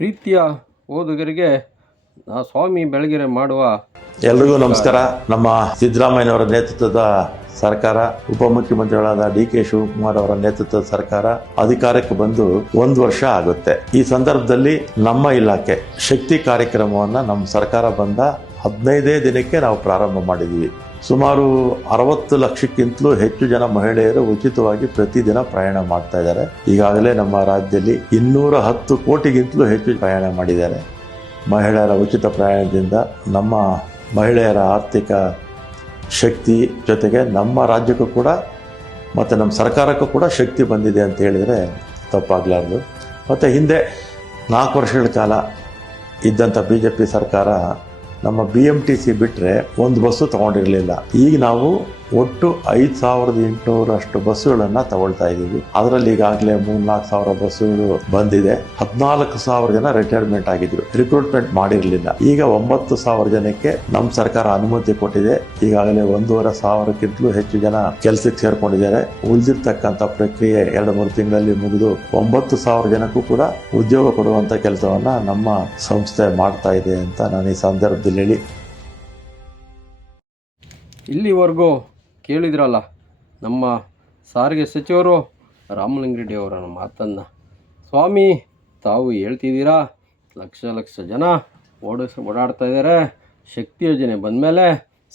ಪ್ರೀತಿಯ ಓದುಗರಿಗೆ ಸ್ವಾಮಿ ಬೆಳಗೆರೆ ಮಾಡುವ ಎಲ್ರಿಗೂ ನಮಸ್ಕಾರ. ನಮ್ಮ ಸಿದ್ದರಾಮಯ್ಯನವರ ನೇತೃತ್ವದ ಸರ್ಕಾರ, ಉಪಮುಖ್ಯಮಂತ್ರಿಗಳಾದ ಡಿ ಕೆ ಶಿವಕುಮಾರ್ ಅವರ ನೇತೃತ್ವದ ಸರ್ಕಾರ ಅಧಿಕಾರಕ್ಕೆ ಬಂದು ಒಂದು ವರ್ಷ ಆಗುತ್ತೆ. ಈ ಸಂದರ್ಭದಲ್ಲಿ ನಮ್ಮ ಇಲಾಖೆ ಶಕ್ತಿ ಕಾರ್ಯಕ್ರಮವನ್ನ ನಮ್ಮ ಸರ್ಕಾರ ಬಂದ ಹದಿನೈದೇ ದಿನಕ್ಕೆ ನಾವು ಪ್ರಾರಂಭ ಮಾಡಿದ್ದೀವಿ ಸುಮಾರು ಅರವತ್ತು ಲಕ್ಷಕ್ಕಿಂತಲೂ ಹೆಚ್ಚು ಜನ ಮಹಿಳೆಯರು ಉಚಿತವಾಗಿ ಪ್ರತಿದಿನ ಪ್ರಯಾಣ ಮಾಡ್ತಾ ಇದ್ದಾರೆ. ಈಗಾಗಲೇ ನಮ್ಮ ರಾಜ್ಯದಲ್ಲಿ ಇನ್ನೂರ ಹತ್ತು ಕೋಟಿಗಿಂತಲೂ ಹೆಚ್ಚು ಪ್ರಯಾಣ ಮಾಡಿದ್ದಾರೆ. ಮಹಿಳೆಯರ ಉಚಿತ ಪ್ರಯಾಣದಿಂದ ನಮ್ಮ ಮಹಿಳೆಯರ ಆರ್ಥಿಕ ಶಕ್ತಿ ಜೊತೆಗೆ ನಮ್ಮ ರಾಜ್ಯಕ್ಕೂ ಕೂಡ ಮತ್ತು ನಮ್ಮ ಸರ್ಕಾರಕ್ಕೂ ಕೂಡ ಶಕ್ತಿ ಬಂದಿದೆ ಅಂತ ಹೇಳಿದರೆ ತಪ್ಪಾಗಲಾರ್ದು. ಮತ್ತು ಹಿಂದೆ ನಾಲ್ಕು ವರ್ಷಗಳ ಕಾಲ ಇದ್ದಂಥ ಬಿ ಜೆ ಪಿ ಸರ್ಕಾರ ನಮ್ಮ ಬಿ ಎಂ ಟಿ ಸಿ ಬಿಟ್ಟರೆ ಒಂದು ಬಸ್ಸು ತಗೊಂಡಿರಲಿಲ್ಲ. ಈಗ ನಾವು ಒಟ್ಟು ಐದು ಸಾವಿರದ ಎಂಟುನೂರಷ್ಟು ಬಸ್ಸುಗಳನ್ನು ತಗೊಳ್ತಾ ಇದ್ದೀವಿ. ಅದರಲ್ಲಿ ಈಗಾಗಲೇ ಮೂರ್ನಾಲ್ಕು ಸಾವಿರ ಬಸ್ಸುಗಳು ಬಂದಿದೆ. ಹದಿನಾಲ್ಕು ಸಾವಿರ ಜನ ರಿಟೈರ್ಮೆಂಟ್ ಆಗಿದ್ರು. ರಿಕ್ರೂಟ್ಮೆಂಟ್ ಮಾಡಿರಲಿಲ್ಲ. ಈಗ ಒಂಬತ್ತು ಸಾವಿರ ಜನಕ್ಕೆ ನಮ್ಮ ಸರ್ಕಾರ ಅನುಮತಿ ಕೊಟ್ಟಿದೆ. ಈಗಾಗಲೇ ಒಂದೂವರೆ ಸಾವಿರಕ್ಕಿಂತಲೂ ಹೆಚ್ಚು ಜನ ಕೆಲಸಕ್ಕೆ ಸೇರ್ಕೊಂಡಿದ್ದಾರೆ. ಉಳಿದಿರ್ತಕ್ಕಂಥ ಪ್ರಕ್ರಿಯೆ ಎರಡು ಮೂರು ತಿಂಗಳಲ್ಲಿ ಮುಗಿದು ಒಂಬತ್ತು ಸಾವಿರ ಜನಕ್ಕೂ ಕೂಡ ಉದ್ಯೋಗ ಕೊಡುವಂತ ಕೆಲಸವನ್ನ ನಮ್ಮ ಸಂಸ್ಥೆ ಮಾಡ್ತಾ ಇದೆ ಅಂತ ನಾನು ಈ ಸಂದರ್ಭದಲ್ಲಿ ಹೇಳಿ. ಇಲ್ಲಿವರೆಗೂ ಕೇಳಿದ್ರಲ್ಲ, ನಮ್ಮ ಸಾರಿಗೆ ಸಚಿವರು ರಾಮಲಿಂಗರೆಡ್ಡಿ ಅವರ ಮಾತನ್ನು, ಸ್ವಾಮಿ, ತಾವು ಹೇಳ್ತಿದ್ದೀರಾ? ಲಕ್ಷ ಲಕ್ಷ ಜನ ಓಡಿಸ್ ಓಡಾಡ್ತಾ ಇದ್ದಾರೆ. ಶಕ್ತಿ ಯೋಜನೆ ಬಂದಮೇಲೆ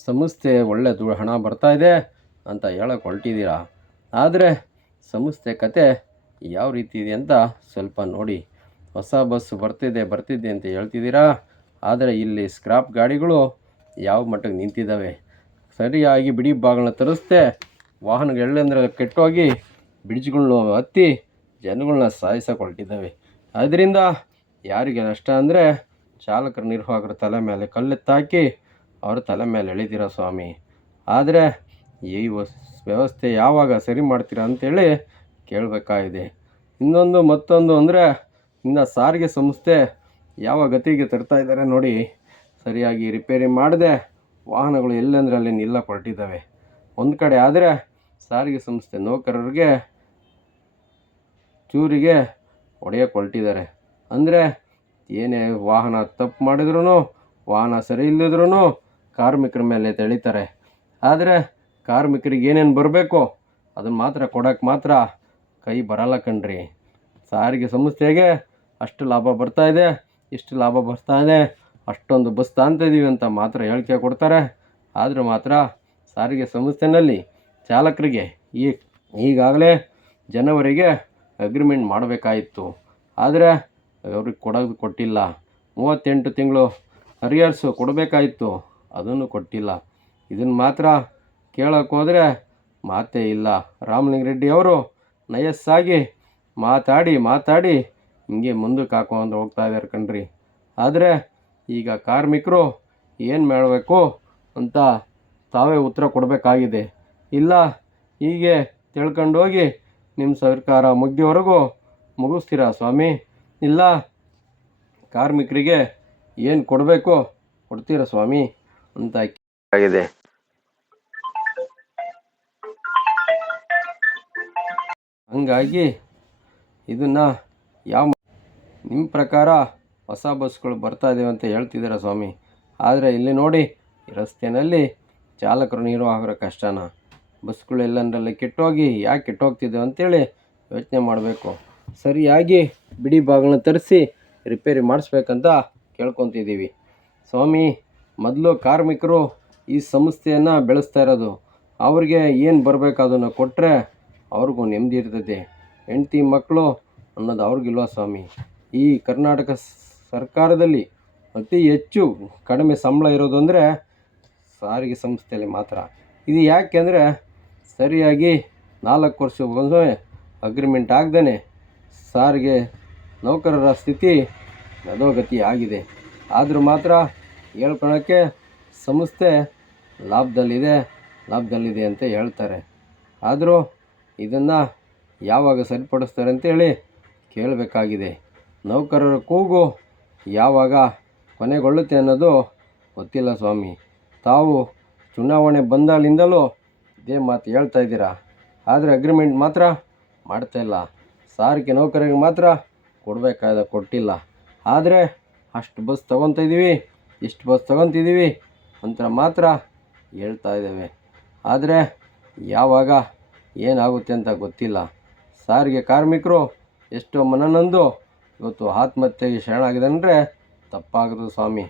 ಸಂಸ್ಥೆ ಒಳ್ಳೆ ದು ಹಣ ಬರ್ತಾ ಇದೆ ಅಂತ ಹೇಳಕ್ಕೆ ಹೊರಟಿದ್ದೀರಾ? ಆದರೆ ಸಂಸ್ಥೆ ಕತೆ ಯಾವ ರೀತಿ ಇದೆ ಅಂತ ಸ್ವಲ್ಪ ನೋಡಿ. ಹೊಸ ಬಸ್ ಬರ್ತಿದೆ ಬರ್ತಿದೆ ಅಂತ ಹೇಳ್ತಿದ್ದೀರಾ? ಆದರೆ ಇಲ್ಲಿ ಸ್ಕ್ರಾಪ್ ಗಾಡಿಗಳು ಯಾವ ಮಟ್ಟಕ್ಕೆ ನಿಂತಿದ್ದಾವೆ? ಸರಿಯಾಗಿ ಬಿಡಿ ಭಾಗಗಳನ್ನ ತರಿಸ್ದೆ ವಾಹನಗಳು ಎಲ್ಲೆಂದ್ರೆ ಕೆಟ್ಟೋಗಿ ಬ್ರಿಡ್ಜ್ಗಳನ್ನ ಹತ್ತಿ ಜನಗಳನ್ನ ಸಾಯಿಸಿಕೊಳ್ತಿದ್ದಾವೆ. ಅದರಿಂದ ಯಾರಿಗೆ ನಷ್ಟ ಅಂದರೆ ಚಾಲಕರ ನಿರ್ವಾಹಕರ ತಲೆ ಮೇಲೆ ಕಲ್ಲೆತ್ತಾಕಿ ಅವರ ತಲೆ ಮೇಲೆ ಎಳೆದಿರೋ ಸ್ವಾಮಿ. ಆದರೆ ಈ ವಸ್, ವ್ಯವಸ್ಥೆ ಯಾವಾಗ ಸರಿ ಮಾಡ್ತೀರಾ ಅಂತೇಳಿ ಕೇಳಬೇಕಾಗಿದೆ. ಇನ್ನೊಂದು ಮತ್ತೊಂದು ಅಂದರೆ ಇನ್ನು ಸಾರಿಗೆ ಸಂಸ್ಥೆ ಯಾವ ಗತಿಗೆ ತರ್ತಾ ಇದ್ದಾರೆ ನೋಡಿ, ಸರಿಯಾಗಿ ರಿಪೇರಿ ಮಾಡದೆ ವಾಹನಗಳು ಎಲ್ಲೆಂದರೆ ಅಲ್ಲಿ ನಿಲ್ಲ ಹೊರಟಿದ್ದಾವೆ ಒಂದು ಕಡೆ ಆದರೆ ಸಾರಿಗೆ ಸಂಸ್ಥೆ ನೌಕರರಿಗೆ ಚೂರಿಗೆ ಹೊಡೆಯಕ್ಕೆ ಅಂದರೆ ಏನೇ ವಾಹನ ತಪ್ಪು ಮಾಡಿದ್ರೂ ವಾಹನ ಸರಿ ಇಲ್ಲದಿದ್ರೂ ಕಾರ್ಮಿಕರ ಮೇಲೆ ತೆಳಿತಾರೆ. ಆದರೆ ಕಾರ್ಮಿಕರಿಗೆ ಏನೇನು ಬರಬೇಕು ಅದನ್ನು ಮಾತ್ರ ಕೊಡೋಕ್ಕೆ ಮಾತ್ರ ಕೈ ಬರಲ್ಲ ಕಣ್ರಿ. ಸಾರಿಗೆ ಸಂಸ್ಥೆಗೆ ಅಷ್ಟು ಲಾಭ ಬರ್ತಾ ಇದೆ, ಇಷ್ಟು ಲಾಭ ಬರ್ತಾ ಇದೆ. ಅಷ್ಟೊಂದು ಬಸ್ ತಾಂತಿದ್ದೀವಿ ಅಂತ ಮಾತ್ರ ಹೇಳಿಕೆ ಕೊಡ್ತಾರೆ. ಆದರೂ ಮಾತ್ರ ಸಾರಿಗೆ ಸಂಸ್ಥೆನಲ್ಲಿ ಚಾಲಕರಿಗೆ ಈ ಈಗಾಗಲೇ ಜನವರಿಗೆ ಅಗ್ರಿಮೆಂಟ್ ಮಾಡಬೇಕಾಯಿತು. ಆದರೆ ಅವ್ರಿಗೆ ಕೊಡೋದು ಕೊಟ್ಟಿಲ್ಲ. ಮೂವತ್ತೆಂಟು ತಿಂಗಳು ಹರಿಯರ್ಸು ಕೊಡಬೇಕಾಯಿತು. ಅದನ್ನು ಕೊಟ್ಟಿಲ್ಲ. ಇದನ್ನು ಮಾತ್ರ ಕೇಳೋಕ್ಕೋದ್ರೆ ಮಾತೇ ಇಲ್ಲ. ರಾಮಲಿಂಗರೆಡ್ಡಿ ಅವರು ನಯಸ್ಸಾಗಿ ಮಾತಾಡಿ ಮಾತಾಡಿ ಹಿಂಗೆ ಮುಂದಕ್ಕೆ ಹಾಕೊಂಡು ಹೋಗ್ತಾ ಇದ್ದಾರೆ ಕಣ್ರಿ. ಆದರೆ ಈಗ ಕಾರ್ಮಿಕರು ಏನು ಮಾಡಬೇಕು ಅಂತ ತಾವೇ ಉತ್ತರ ಕೊಡಬೇಕಾಗಿದೆ. ಇಲ್ಲ ಹೀಗೆ ತಿಳ್ಕೊಂಡೋಗಿ ನಿಮ್ಮ ಸರ್ಕಾರ ಮುಗ್ಗಿವರೆಗೂ ಮುಗಿಸ್ತೀರಾ ಸ್ವಾಮಿ? ಇಲ್ಲ ಕಾರ್ಮಿಕರಿಗೆ ಏನು ಕೊಡಬೇಕು ಕೊಡ್ತೀರಾ ಸ್ವಾಮಿ ಅಂತ ಆಗಿದೆ. ಹಂಗಾಗಿ ಇದನ್ನು ಯಾವ ನಿಮ್ಮ ಪ್ರಕಾರ ಹೊಸ ಬಸ್ಗಳು ಬರ್ತಾ ಇದ್ದೇವೆ ಅಂತ ಹೇಳ್ತಿದ್ದೀರಾ ಸ್ವಾಮಿ. ಆದರೆ ಇಲ್ಲಿ ನೋಡಿ ರಸ್ತೆಯಲ್ಲಿ ಚಾಲಕರು ನಿರ್ವಾಹಕರ ಕಷ್ಟನ. ಬಸ್ಗಳೆಲ್ಲಂದ್ರಲ್ಲಿ ಕೆಟ್ಟೋಗಿ ಯಾಕೆ ಕೆಟ್ಟೋಗ್ತಿದ್ದೇವೆ ಅಂತೇಳಿ ಯೋಚನೆ ಮಾಡಬೇಕು. ಸರಿಯಾಗಿ ಬಿಡಿ ಭಾಗಗಳನ್ನ ತರಿಸಿ ರಿಪೇರಿ ಮಾಡಿಸ್ಬೇಕಂತ ಕೇಳ್ಕೊತಿದ್ದೀವಿ. ಸ್ವಾಮಿ, ಮೊದಲು ಕಾರ್ಮಿಕರು ಈ ಸಂಸ್ಥೆಯನ್ನು ಬೆಳೆಸ್ತಾ ಇರೋದು. ಅವ್ರಿಗೆ ಏನು ಬರಬೇಕು ಅದನ್ನು ಕೊಟ್ಟರೆ ಅವ್ರಿಗೂ ನೆಮ್ಮದಿ ಇರ್ತೈತೆ ಹೆಂಡ್ತಿ ಮಕ್ಕಳು ಅನ್ನೋದು ಅವ್ರಿಗಿಲ್ವಾ ಸ್ವಾಮಿ? ಈ ಕರ್ನಾಟಕ ಸರ್ಕಾರದಲ್ಲಿ ಅತಿ ಹೆಚ್ಚು ಕಡಿಮೆ ಸಂಬಳ ಇರೋದು ಅಂದರೆ ಸಾರಿಗೆ ಸಂಸ್ಥೆಯಲ್ಲಿ ಮಾತ್ರ. ಇದು ಯಾಕೆ ಅಂದರೆ ಸರಿಯಾಗಿ ನಾಲ್ಕು ವರ್ಷ ಒಂದು ಅಗ್ರಿಮೆಂಟ್ ಆಗ್ದೇ ಸಾರಿಗೆ ನೌಕರರ ಸ್ಥಿತಿ ಅಧೋಗತಿ ಆಗಿದೆ. ಆದರೂ ಮಾತ್ರ ಹೇಳ್ಕೊಳಕ್ಕೆ ಸಂಸ್ಥೆ ಲಾಭದಲ್ಲಿದೆ ಲಾಭದಲ್ಲಿದೆ ಅಂತ ಹೇಳ್ತಾರೆ. ಆದರೂ ಇದನ್ನು ಯಾವಾಗ ಸರಿಪಡಿಸ್ತಾರೆ ಅಂತೇಳಿ ಕೇಳಬೇಕಾಗಿದೆ. ನೌಕರರ ಕೂಗು ಯಾವಾಗ ಕೊನೆಗೊಳ್ಳುತ್ತೆ ಅನ್ನೋದು ಗೊತ್ತಿಲ್ಲ ಸ್ವಾಮಿ. ತಾವು ಚುನಾವಣೆ ಬಂದಾಗಲಿಂದಲೂ ಇದೇ ಮಾತು ಹೇಳ್ತಾ ಇದ್ದೀರಾ. ಆದರೆ ಅಗ್ರಿಮೆಂಟ್ ಮಾತ್ರ ಮಾಡ್ತಾ ಇಲ್ಲ. ಸಾರಿಗೆ ನೌಕರರಿಗೆ ಮಾತ್ರ ಕೊಡಬೇಕಾದ ಕೊಟ್ಟಿಲ್ಲ. ಆದರೆ ಅಷ್ಟು ಬಸ್ ತೊಗೊತಾಯಿದ್ದೀವಿ ಇಷ್ಟು ಬಸ್ ತೊಗೊತಿದ್ದೀವಿ ಅಂತ ಮಾತ್ರ ಹೇಳ್ತಾ ಇದ್ದೇವೆ. ಆದರೆ ಯಾವಾಗ ಏನಾಗುತ್ತೆ ಅಂತ ಗೊತ್ತಿಲ್ಲ. ಸಾರಿಗೆ ಕಾರ್ಮಿಕರು ಎಷ್ಟೋ ಮನನೊಂದು ಇವತ್ತು ಆತ್ಮಹತ್ಯೆಗೆ ಶರಣಾಗಿದೆ ಅಂದರೆ ತಪ್ಪಾಗದು ಸ್ವಾಮಿ.